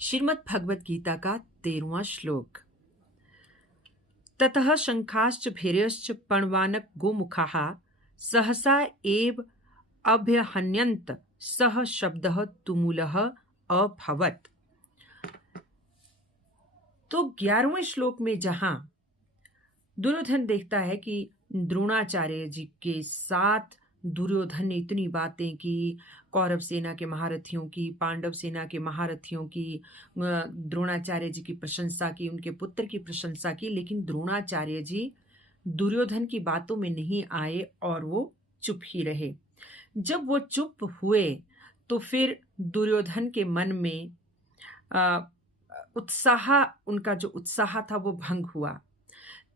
श्रीमद् भगवद गीता का 13वां श्लोक। ततः शंखाश्च भैर्यश्च पणवानक गोमुखाः सहसा एव अभ्यहन्यन्त सह शब्दः तुमुलः अभवत्। तो 11वें श्लोक में जहां दुर्योधन देखता है कि द्रोणाचार्य जी के साथ दुर्योधन ने इतनी बातें की, कौरव सेना के महारथियों की, पांडव सेना के महारथियों की, द्रोणाचार्य जी की प्रशंसा की, उनके पुत्र की प्रशंसा की, लेकिन द्रोणाचार्य जी दुर्योधन की बातों में नहीं आए और वो चुप ही रहे। जब वो चुप हुए तो फिर दुर्योधन के मन में उनका जो उत्साह था वो भंग हुआ।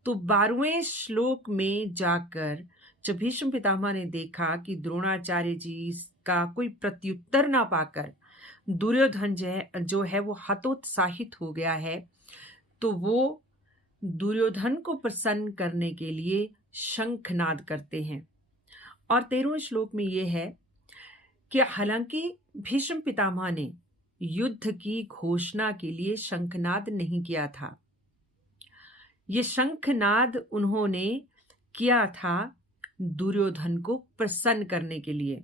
तो 12वें श्लोक में जाकर जब भीष्म पितामह ने देखा कि द्रोणाचार्य जी का कोई प्रत्युत्तर ना पाकर दुर्योधन जो है वो हतोत्साहित हो गया है, तो वो दुर्योधन को प्रसन्न करने के लिए शंखनाद करते हैं। और 13वें श्लोक में ये है कि हालांकि भीष्म पितामह ने युद्ध की घोषणा के लिए शंखनाद नहीं किया था, ये शंखनाद उन्होंने किया था दुर्योधन को प्रसन्न करने के लिए।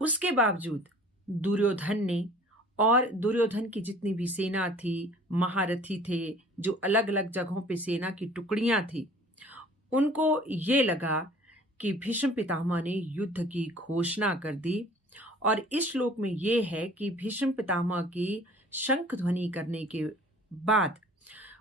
उसके बावजूद दुर्योधन ने और दुर्योधन की जितनी भी सेना थी, महारथी थे, जो अलग अलग जगहों पे सेना की टुकड़ियां थी, उनको ये लगा कि भीष्म पितामह ने युद्ध की घोषणा कर दी। और इस श्लोक में ये है कि भीष्म पितामह की शंख ध्वनि करने के बाद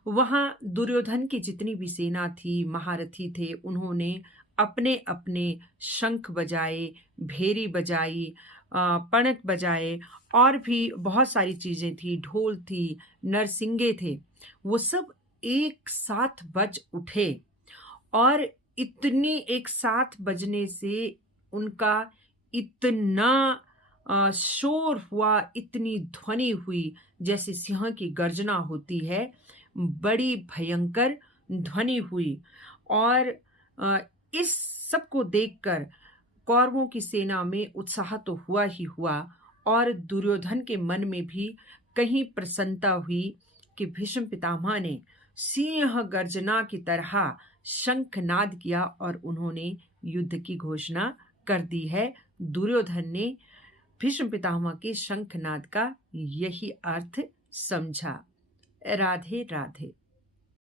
वहां दुर्योधन की जितनी भी सेना थी, महारथी थे, उन्होंने अपने अपने शंख बजाए, भेरी बजाई, पणक बजाए और भी बहुत सारी चीजें थी, ढोल थी, नरसिंगे थे, वो सब एक साथ बज उठे। और इतनी एक साथ बजने से उनका इतना शोर हुआ, इतनी ध्वनि हुई जैसे सिंह की गर्जना होती है, बड़ी भयंकर ध्वनि हुई। और इस सब को देखकर कौरवों की सेना में उत्साह तो हुआ ही हुआ, और दुर्योधन के मन में भी कहीं प्रसन्नता हुई कि भीष्म पितामह ने सिंह गर्जना की तरह शंखनाद किया और उन्होंने युद्ध की घोषणा कर दी है। दुर्योधन ने भीष्म पितामह के शंखनाद का यही अर्थ समझा। राधे राधे।